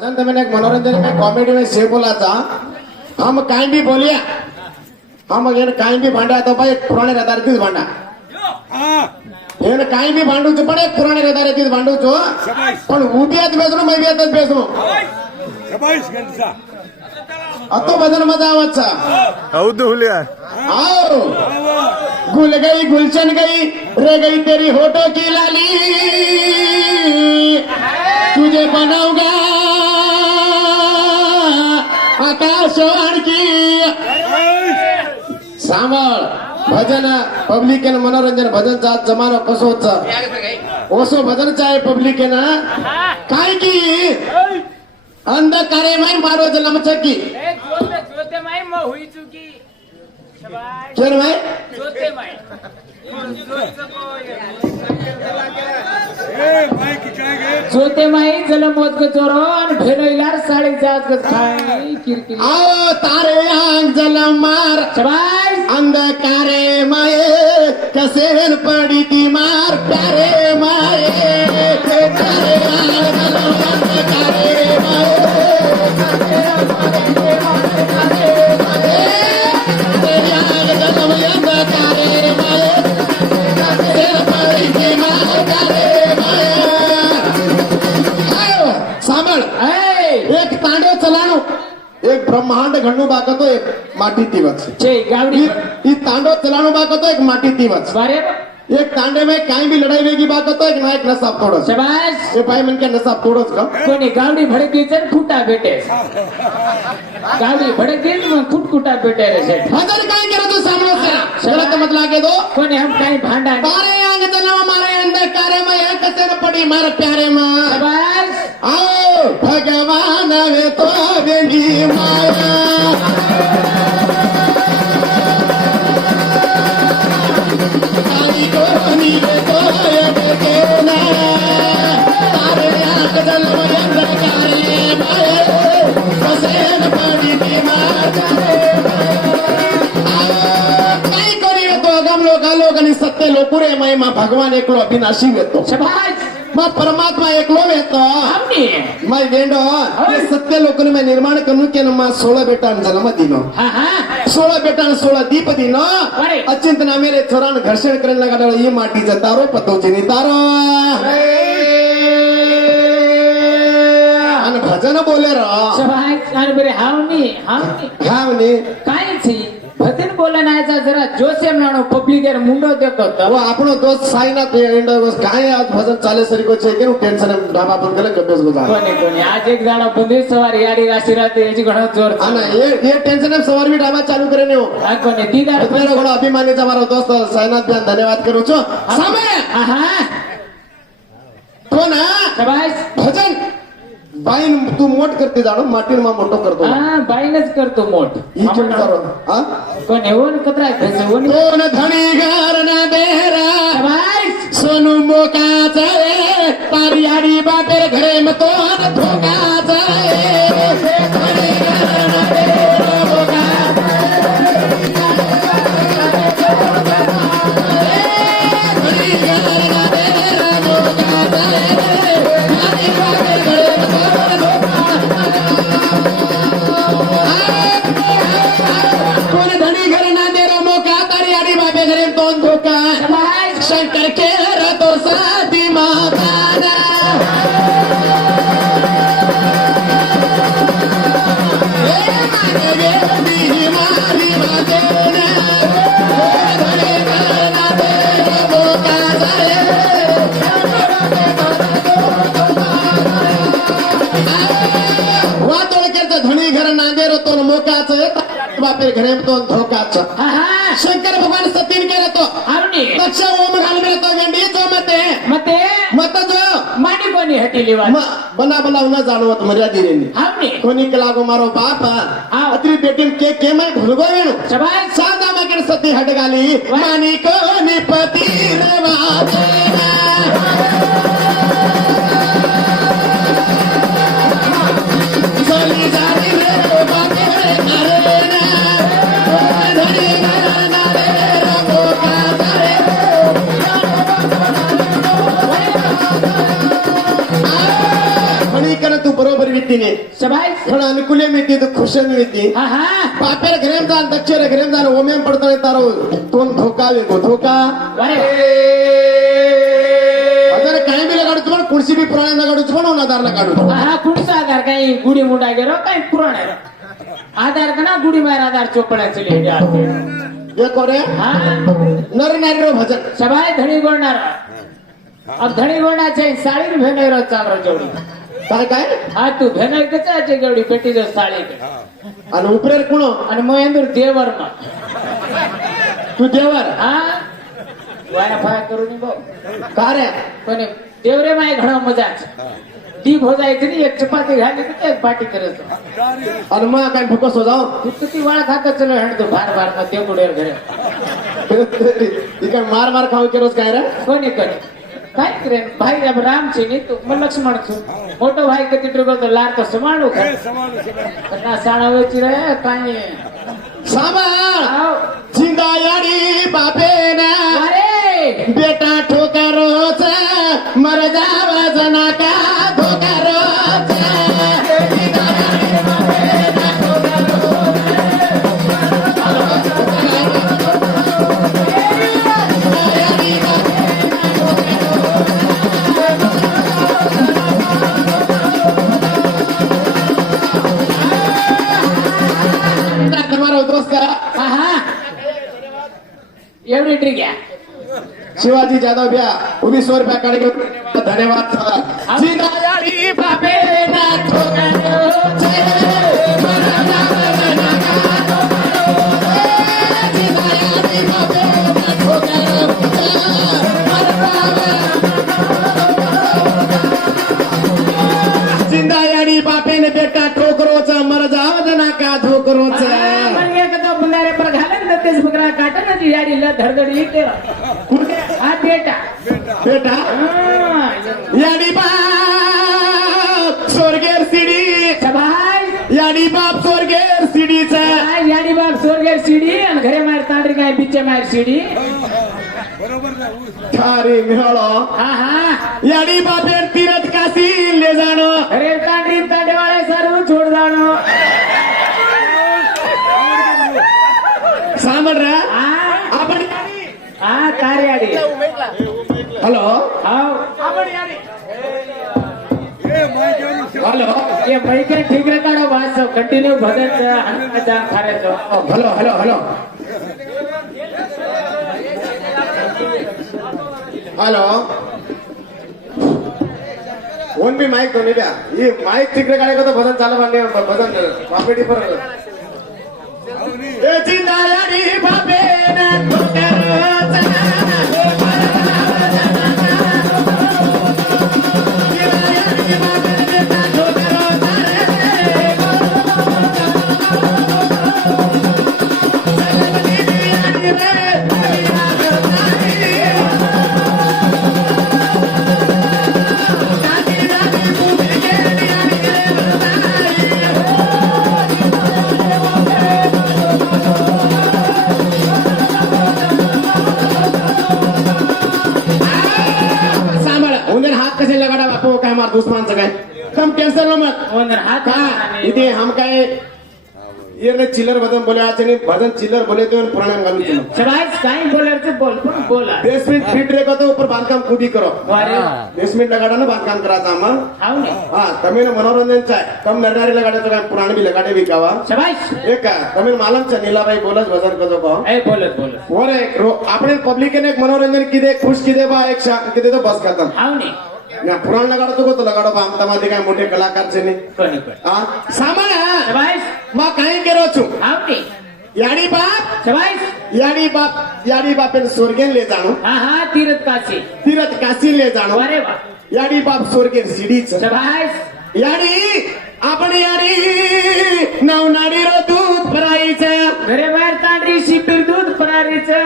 तो मैंने एक मनोरंजन में कॉमेडी में से बोला था हम कहीं भी बोलिया हम अगर कहीं भी भांडा तो भाई पुराने रदार की भांडा कहीं भी भांडू छो पण एक पुराने रदार की भांडू छो पण उबियात बेसणं मैं बियातच बेसणं अतो बदन मजा आवचा हौद हुलिया आओ गुल गई गुलशन गई रे गई तेरी होठों की लाली तुझे बनाऊंगा आकाशवाण की सांभाळ भजन पब्लिक मनोरंजन भजनचा जमानो कसो ओसो भजनचा आहे पब्लिक ना काय की अंधकारे माय मारो जन्म चकी जोते माय म हुई चुकी चल माय जोते माय जोते माई जलम मोद को चोरो आणि भेलोइलार साडी जात को खाई किरकिरी आओ तारे आंग जलम मार शबाश अंधकारे माये कसेन पडी ती मार प्यारे माये तारे आंग जलम अंधकारे एक तांडव चलानो एक ब्रह्मांड घडणू बाकतो एक माटी तीवच छे गावडी ई तांडव चलानो बाकतो एक माटी तीवच बारे एक तांडे में काही भी लढाई वेगी बाकतो एक नायक नसाब तोडस शबाश ए भाई मन के नसाब तोडस का कोणी गावडी भडकी तर फुटा भेटे गावडी भडकी मग फुटकुटा भेटे रे सेठ भजन काही करतो सामने से गलत मत लागे दो कोणी हम काही भांडा तारे आंग जलम मारे अंधकारे में कसेन पडी मार प्यारे मार शबाश आओ भगवान वे तो बेली माया तारी को नीले को ये देखना तारे आंख जलम अंधकारे माये कसेन पडी ती मार काही करी येतो गम लोकांनी सत्य लोकुरे महिमा भगवान एकलो अविनाशी येतो शबाश मग परमात्मा एकलो येतो हमनी मैं वेंडो ये सत्य लोकन में निर्माण करू के नमा 16 बेटा जन्म दिनो हा हा 16 बेटा 16 दीप दिनो अरे. अचिंत ना मेरे छोरान घर्षण करने लगा ये माटी जतारो पतो चिनी तारो अन भजन बोले रो शबाश आणि बरे हावनी हा म्हणे काय छी भजन बोलण्याचा जरा जोसे मानो पब्लिक एर मुंडो देखो वो आपनो दोस्त साईनाथ वेंडो काय आज भजन चाले सरी को छे के टेंशन ढाबा बंद करे गबेस गुजार कोणी आज एक गाणं बंदी सवार याडी राशी राहते याची घणो जोर आना ये टेंशन में सवार भी ढाबा चालू करे ने हो कोणी दीदार मेरा घणो अभिमानीचा मारो दोस्त साईनाथ बयान धन्यवाद करू छो सामे आहा कोण शबाश भजन बाईन तू मोठ करते जाणो माटीन मा मोठो करतो हा बाईनच करतो मोठ ही केम करो हा कोण येऊन कतरा कोण कोण धणी घर ना बेरा शबाश सोनू मोकाचा रे तारी आडी बापेर घरे मतो धोकाचा रे धणी घर ना बेरा मोकाचा धणी घर ना बेरा मोकाचा रे तारी बापेर घरे कोण धणी घर ना देरो मोका तारी आडी बापे घरे तोंड धोका शंकर के रतो साथी माताना मारी मातेना धणी घर ना देरो मोका वातोळ करता धणी घर नांदेर तो मोकाच बापे घरे तो धोकाच शंकर भगवान सतीन केला तो आवनी दक्ष ओम घाल मेरा तो गंडी जो मते मत जो मानी कोणी हटेली वाट बना बना न जाणवत मर्यादी रेनी आवनी कोणी केला गो मारो बाप अत्री बेटीन के मैं भुलगो वेणु शबाश सादा मगन सती हट गाली मानी कोणी पती रवादेना चली जारी रे बाते करेना धनी घरना रे मोका तारे तू बरोबर वित्तीने शबाईस थोडा अनुकूल मिळते तर खुश मिळते हा हा बापेर घरेम जाण दक्षिण घरेम जाण ओमेम पडतळे तारो तोन धोका वेगो धोका अरे अजर काही बी लगाडू पण कुर्सी बी पुराणे लगाडू पण उन्हादारला काढू हा कुठचा आधार काही गुढी मुंडा गेलो काही पुराण आहे आधार का ना गुढी मार आधार चोपड्याचे ये कोरे हा नर नारी रो भजन शबाई धणी गोडणार अब धणी गोडाचे साडी भेनाई रोज चामरा जेवढी काय काय हा तू भेनाई कचाचे जेवढी पेटी जो साडी आणि उपरेर कुण आणि महेंद्र देवर मग तू देवर हा वाया फाय करून भाऊ का रे पण देवरे माय घडा मजाच दीप हो जायचं नाही एक चपाती घाली तर एक पाटी करत आणि मग काय फुकस हो जाऊ तिथं ती वाळा खात चलो हंडतो भार भार ना देव कुडेर घरे इकडे मार मार खाऊ केलोस काय रे कोणी करे काय करे भाई अब राम छे नहीं तो मैं लक्ष्मण छू मोटो भाई कति ट्रगो तो लार तो समाणो कर ना साणावेची रे काय सांभाळ आओ जिंदायाडी बापेना अरे बेटा ठोकरोच मर जाव जनाका धोकरोच तुम्हारा दोस्त हा हा एवढी ट्रिक आहे शिवाजी जाधव भ्या उभी 100 रुपया काढ घेऊन धन्यवाद सर जिंदायाडी बापेना ठोकरोच मर जाव जनाका धोकरोच जिंदायाडी बापेना ठोकरोच मर जाव जिंदायाडी बापेने बेटा ठोकरोच मर जाव जनाका धोकरोच पण एक तो बुंदारे पर घालन तर तेच बकरा काटन जी याडी ल धडधडी ते हा बेटा बेटा हा याडी बाप स्वर्गेर सिडी शबाई याडी बाप स्वर्गेर सिडीचा याडी बाग स्वर्गे सीडी आणि घरे मार तांडरी काय बिच्चे मार सीडी थारी मिळो हा हा याडी बापेर तीरथ काशी ले जाणो घरे तांडरी तांडेवाळे सारू छोड जाणो सांभाळ रे हा आपण हा कार्याडी हॅलो हाव हॅलो ये बैके ठीक रे काढो वास कंटिन्यू भजन हनुमाचा खाऱ्याचो hello hello hello hello on बी माईक दोन्ही द्या ही माईक तिकडे काढायचं तर भजन चालू मांडे भजन कॉमेडी परत जिंदायाडी बापेना ठोकरोच जिंदायाडी बापेना ठोकरोच सांभाळ उन्हें हात कसे लगाडा बापू काय मार दुश्मनचं काय कम टेन्शन न मत ओनर हात हा इथे हम काय ये चिल्लर भजन बोले आज भजन चिल्लर बोले तो पुराने गालू तुम शबाई काय बोलायचं बोल पण बोला बेसमेंट फिट रे तो ऊपर बांधकाम खुद ही करो अरे बेसमेंट लगाडा ना बांधकाम करायचं आम्हा हाव ने हा तमिळ मनोरंजनचा आहे कम नरनारी लगाडायचं काय पुराणे बी लगाडे बी गावा शबाई एक का तमिळ मालमच्या नीलाबाई बोलत भजन कसं पाहू ए बोलत वर एक આપણે પબ્લિક ને એક મનોરંજન કીધે ખુશ કીધે બા એક કીધે તો બસ ખતમ हाव ने ના પુરાણ લગાડો તો લગાડો બા તમારે કઈ મોટે કલાકાર છે ને कोणी कोणी હા સામાન शबाई માં કાઈ કર્યો છું हाव ने याडी बाप शबाई याडी बापेन स्वर्गेन ले जाणो हा हा तीरथ काशी तीरथ काशी ले जाणो अरे वा याडी बाप स्वर्गेन सिडीच शबाई याडी आपण याडी नवनाडी रो दूध भरायचं घरे बाहेर तांडरी शिपीर दूध परारीचं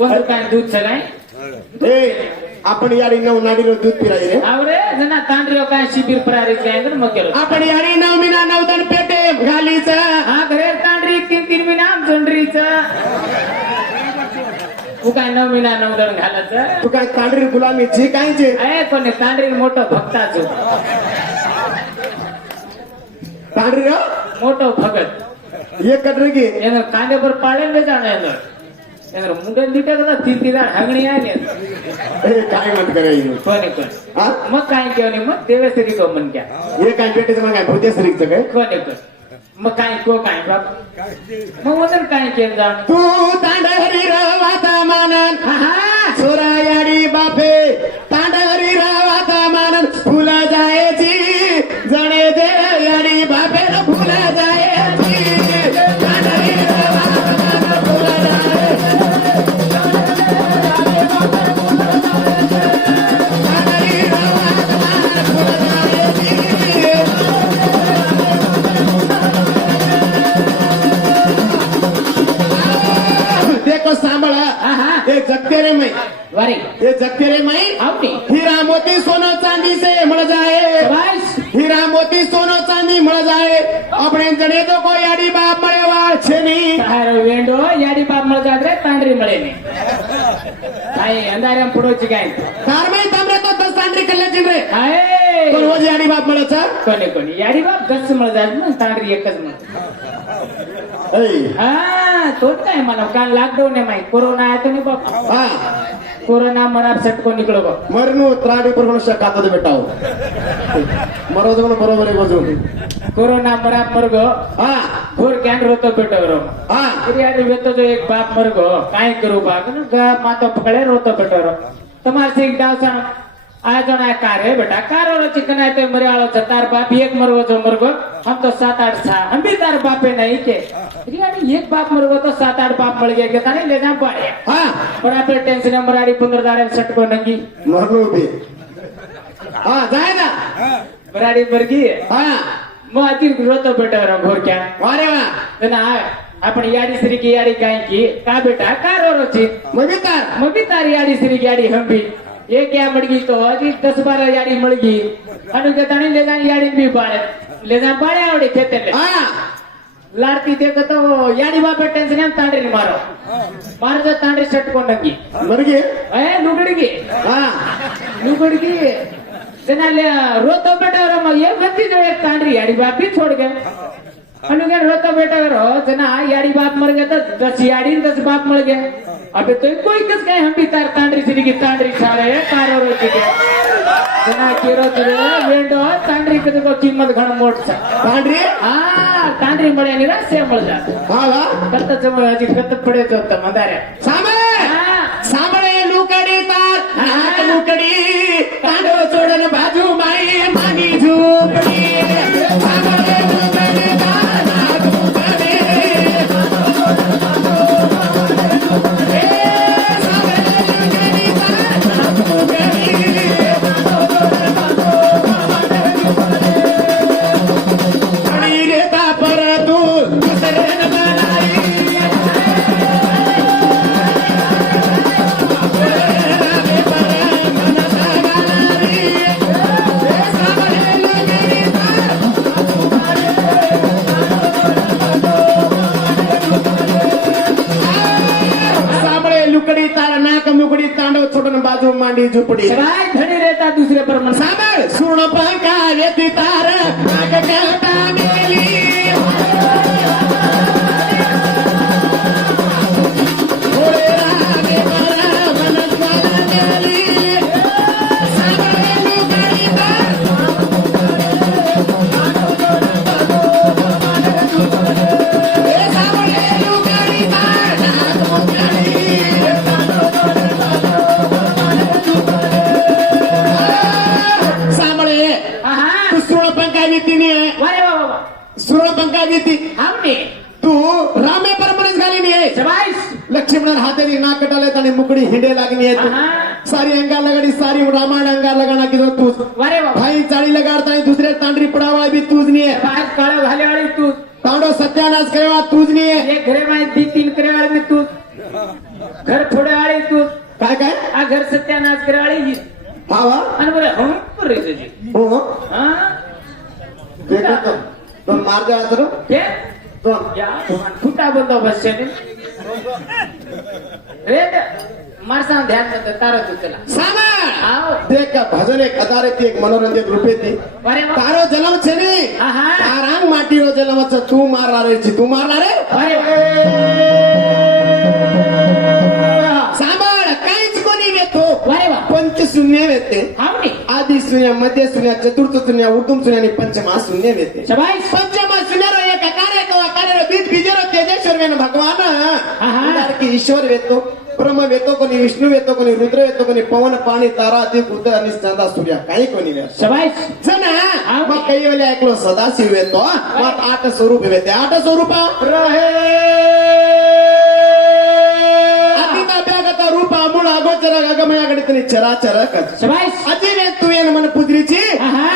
वर काय दूध सगळं ए आपण याडी नवनाडी रो दूध पिराय रे आवरे जना तांडरी काय शिपीर परारीचं आहे तर मग केलं आपण याडी नवमीना नवदन पेटे घालीचं हा घरे तांडरी तीन महिना जोंडरीचं तू काय 9 महिना 9 दण घालायचं तू काय तांडरी गुलामीची कायचे ए कोणी तांडरी मोठं भक्ताचं તાંડરી રહ્યો મોટો ભગત એ કટરકી એને કાંદે પર પાડે ને જાણે એને મુંડે દીટે તો તીતીદાર હગણી આય ને એ કાંઈ મત કરે ઈ કોને કોને હા મત કાંઈ કહેવાય નહીં મત દેવેશ્વરી કો મન ક્યાં એ કાંઈ પેટે તમે કાંઈ ભૂતે સરીક છે કે કોને કોને મત કાંઈ કો કાંઈ બાપ વતન કાંઈ કેમ જાણ તું તાંડરી રવાતા માનન હા સોરાયાડી બાપે તાંડરી રવાતા માનન ભૂલા જાય જી જણે દે યાડી બાપે ન ભૂલા જાય જી તાંડરી રવાતા માનન ભૂલા જાય તાંડરી રવાતા માનન ભૂલા જાય જી देखो सांभळा હા હા એ જગતેરે મય વારી એ જગતેરે મય આવતી हीरा मोती सोनो चांदी से मिल जाए બસ हीरा मोती सोनो चांदी मिल जाए अपने जने तो कोई आड़ी बाप મળે વાર છે નહીં તારો વેંડો યાડી બાપ મળે જાત્રે તાંડરી મળે ને કાંઈ અંધારામ પડોચી કાંઈ તાર में तमरे तो 10 तांडरी कल्ले जिन रे હાય तो रोज आड़ी बाप મળે છે કોને કોને યાડી બાપ ગસ મળે જાત ને તાંડરી એક જ મળે એ હા તો જ કાંઈ માનો કાલ લોકડાઉન એમાં કોરોના આયો તો ને બાપ હા કોરોના મરાબ સટકો નીકળો બાપ मरनु त्राडी पर मनुष्य खाता दे बेटा मरो तो बरोबर है बोझो कोरोना मराब मरगो हां घोर क्यान रोतो बेटो रो हां यार वेतो जो एक बाप मरगो कांई करू बाप न गा मातो पकड़े रोतो बेटो रो તમાર સિંહ દાવસા આ જણા કારે બેટા કારો રો ચિકન આતે મર્યાળો છે તાર બાપ એક મરવો જો મરગો हम तो 7-8 था हम भी तार बापे नहीं के रियानी एक बाप मरगो तो 7-8 बाप मर गए के ताने ले जा पाड़े हां पर आपे टेंशन मराड़ी 15 दाड़े सटको नंगी मरनु भी हां जाए ना मराड़ी मर गई हां मो आती रोतो बेटा रो घोर क्या वारे वाह ना अपनी याडी श्री की याडी काई की का बेटा कारो रो छी मबितार मम्मी तारी याडी श्री की याडी हम भी ये क्या मर गई तो अजी 10-12 याडी मर गई अनु के तानी ले जा याडी भी पाड़े ले जा पाड़े आवड़े खेते ले हां लाड़ती देखो तो याडी बापे टेंशन हम तांडरी ने मारो मार जो तांडरी सटको नंगी मर गए ए लुगड़ी की हां लुगड़ी की जना ले रोतो बेटा रो ये गति जो एक तांडरी याडी बाप भी छोड़ गए अनुगण रोता बेटा रो जना याडी बाप मर गए तो 10 याडी 10 बाप मर गए अबे तो कोई किस गए हम भी तार तांडरी सिरी की तांडरी सारे कारो रो के जना केरो तुरे वेंडो तांडरी के तो कीमत घण मोट से तांडरी हां तांडरी मळे नि रा से मळ जा हां वा करता जम हजी कत पड़े तो त मंदारे सामे हां सांभळे लुकडी तार हात लुकडी तांडो सोडन बाजू माई मानी झोपडी सांभळे लुकडी तार हात लुकडी ए सांभळे लुकडी तार हात लुकडी आणि रे तापर तू दुसऱ्यान बनाई साबळे लुकडी तार नाक मुकडी तांडव छोडून बाजू मांडी झुपडी राय घडी रहता दूसरे पर मन साबळ सुर्ण पंका येती तार नाक केवटा मेली ओळे रामे बरा मनस मला मेली साबळे लुकडी तार ए साबळे लुकडी तार नाक मुकडी साबळे आहा तू सुर्ण पंका येती वारे बाबा सुर्ण पंका येती हमने तू रामे परमनस घालीनी आहे शबाश लक्ष्मण हाथेनी नाक कटाले आणि मुकडी हिंडे लागणी आहे आहा सारी अंगा लगाडी सारी रामायण अंगा लगाना की तूच वारे बाबा भाई चाळी लगाडता आणि दुसरे तांडरी पडावा बी तूच नाही आहे बाहेर काळ घाले वाली तू तांडो सत्यानाश करेवा तूच नाही आहे एक घरे में 2-3 करे वाली में तू घर फोड़े वाली तू काय काय आ घर सत्यानाश करे वाली ही हा वा आणि बोले हम पर रे जी हो हां देखो तो दोन मार द्या सर के दोन या फुटा बंदोबस्त छे ने रे मारसा ध्यान मत तारो तू चला सामा आओ देख का भजन एक अदारे ती एक मनोरंजन रूपे ती वारे बाबा તારો જન્મ છે ને આહા તારાંગ માટે माटीरो जन्मच तू मारणार रे तू मारणार रे अरे सांभाळ काहीच कोणी येतो अरे वा पंचशून्य येते हावनी आदि शून्य मध्य शून्य चतुर्थ शून्य उर्दुम शून्य आणि पंचमा शून्य येते शबाश पंचमा शून्य एक कार्य तो कार्य बीज बीजर तेजेश्वर वेन भगवान आहा. की ईश्वर वेतो ब्रह्म वेतो कोणी विष्णू वेतो कोणी रुद्र वेतो कोणी पवन पाणी तारा अति कृत आणि चंदा सूर्य काही कोणी नाही शबाश जण मग काही वेळेला ऐकलो सदाशिव येतो मग 8 स्वरूप येते 8 स्वरूप अतीत अभ्यागत रूप अमूळ अगोचर गगमया गणितनी चराचर कच शबाश अजी वे तू येन मन पुजरीची आहा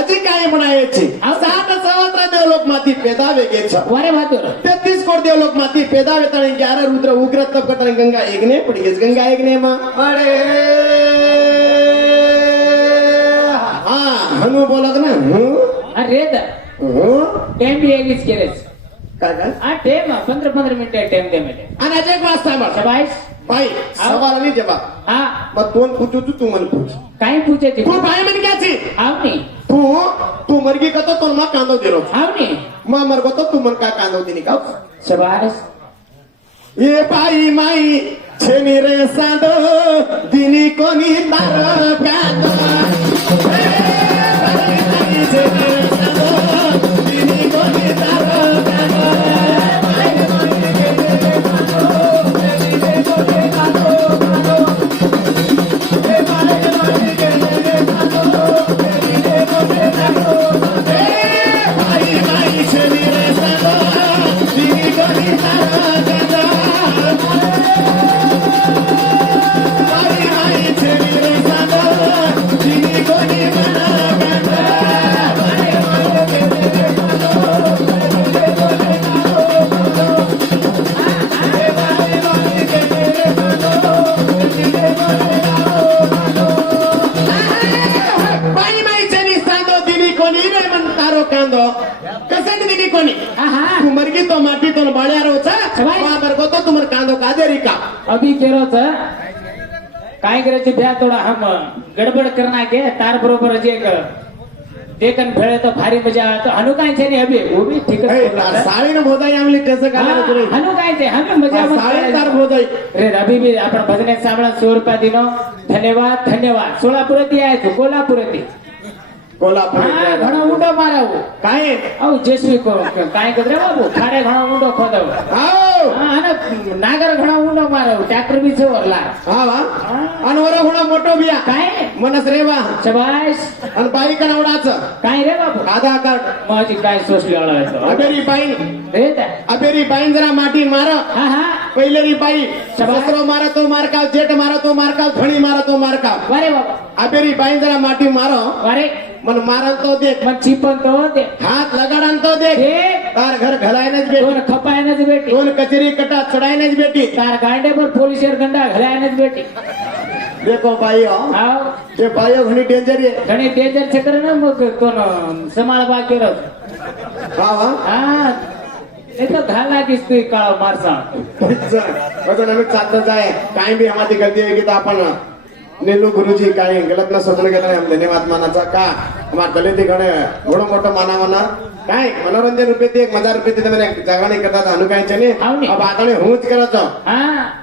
अजी काय म्हणायची 7 सहस्त्र देवलोक माती पेदा वेगेच अरे बहादूर 33 कोट देवलोक माती पेदा वेताणी 11 रुद्र उग्र तप कटाणी गंगा एकने पडगेच गंगा एकने मग अरे हा हनु बोलत ना अरे द टाइम भी एगीच केलेच काय काय आ टाइम 15 मिनिट टाइम दे मेले आणि अजय एक वाजता मग शबाश भाई सवाल आणि जवाब हा मग कोण पूछू तू मन पूछ काही पूछे तू भाई मन क्याची हावनी तू मरगी कतो तो मा कांदो दिरो हावनी मा मरगो तो तू मन का कांदो दिनी का शबाश ये बाई माई छेनी रे सांदो दिनी कोणी तार कांदो छेनी रे सांदो दिनी कोणी तार माटी तो बाळ्या रोचा बरगो तो तुमर कांदो कादेरी का अभी केरोच काय करायचे भ्या थोडा हम गडबड करना के तार बरोबर जे देखन भेळे तो भारी मजा तो हनु काय छे ने अभी वो भी ठीक है साळी न भोदाई आमली कसं काढलं तुरे हनु काय ते हमें मजा साळी तार भोदाई रे अभी भी आपण भजने सामळा 100 रुपया दिनो धन्यवाद धन्यवाद सोलापूर ती आहे तू कोल्हापूर ती कोल्हापूर घणो ऊंडो माराव काय औ जेसवी को काय कदरे बाबू खाडे घणो ऊंडो खोदव हाव आणि नागर घणो ऊंडो माराव ट्रॅक्टर बी छे वरला हा वा अनवर होणा मोठो बिया काय मनस रे वा शबाश अन बाई कनवडाच काय रे बाबू आधार कार्ड माझी काय सोसली आळायचं अबेरी बाई रे त्या अबेरी बाई जरा माटी मार हा हा पहिलेरी बाई शबाश. ससरो मारा तो मारकाव जेठ मारा तो मारकाव धणी मारा तो मारकाव वारे बाबा अबेरी बाई जरा माटी मारो वारे मन मारन तो देख मग चिपन तो ते हात लगाडन तो देख देख. तार घर घलायनच बेटी दोन खपायनच बेटी दोन कचेरी कटा चढायनच बेटी तार गांडे पर पोलिसर गंडा घालायनच बेटी देखो बाई हो हाव ते बाई हो घणी डेंजर आहे घणे डेंजर चक्र ना मग कोण सांभाळवा केलं हा वा हा ते तो घाला दिसतोय काळ मारसा वजन आम्ही चालतच आहे काय बी हमारी गलती है की तो आपण नीलू गुरुजी काय गलत न सोचणं घेता हम धन्यवाद मानाचा का हमार गलती गणे घोडो मोठो माना म्हणा काय मनोरंजन रुपये ते 1000 रुपये ते मैंने जागा नहीं करता था अनुकायचे ने हावनी. अब आदणे हुंच करायचो हा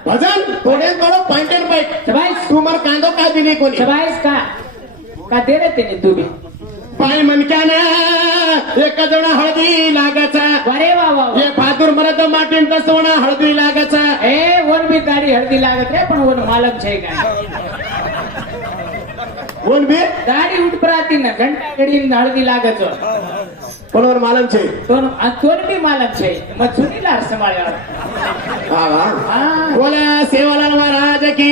भजन थोडे थोडं पॉइंट अँड पॉइंट शबाश तू मर कांदो काय दिली कोणी शबाश का दे रे त्याने तू बी पाय मनक्याने एक जण हळदी लागाचा वारे वा वा वा. हे फादूर मरत माटीन तसवणा हळदी लागाचा ए वन बी गाडी हळदी लागत रे पण वन मालक છે काय बोल बे गाडी उठपराती ना घंटा घडी हळदी लागत कोणवर मालम છે तोर बी मालक છે मग सुनी लार संभाळ्या हा वा हा बोला सेवालाल महाराज की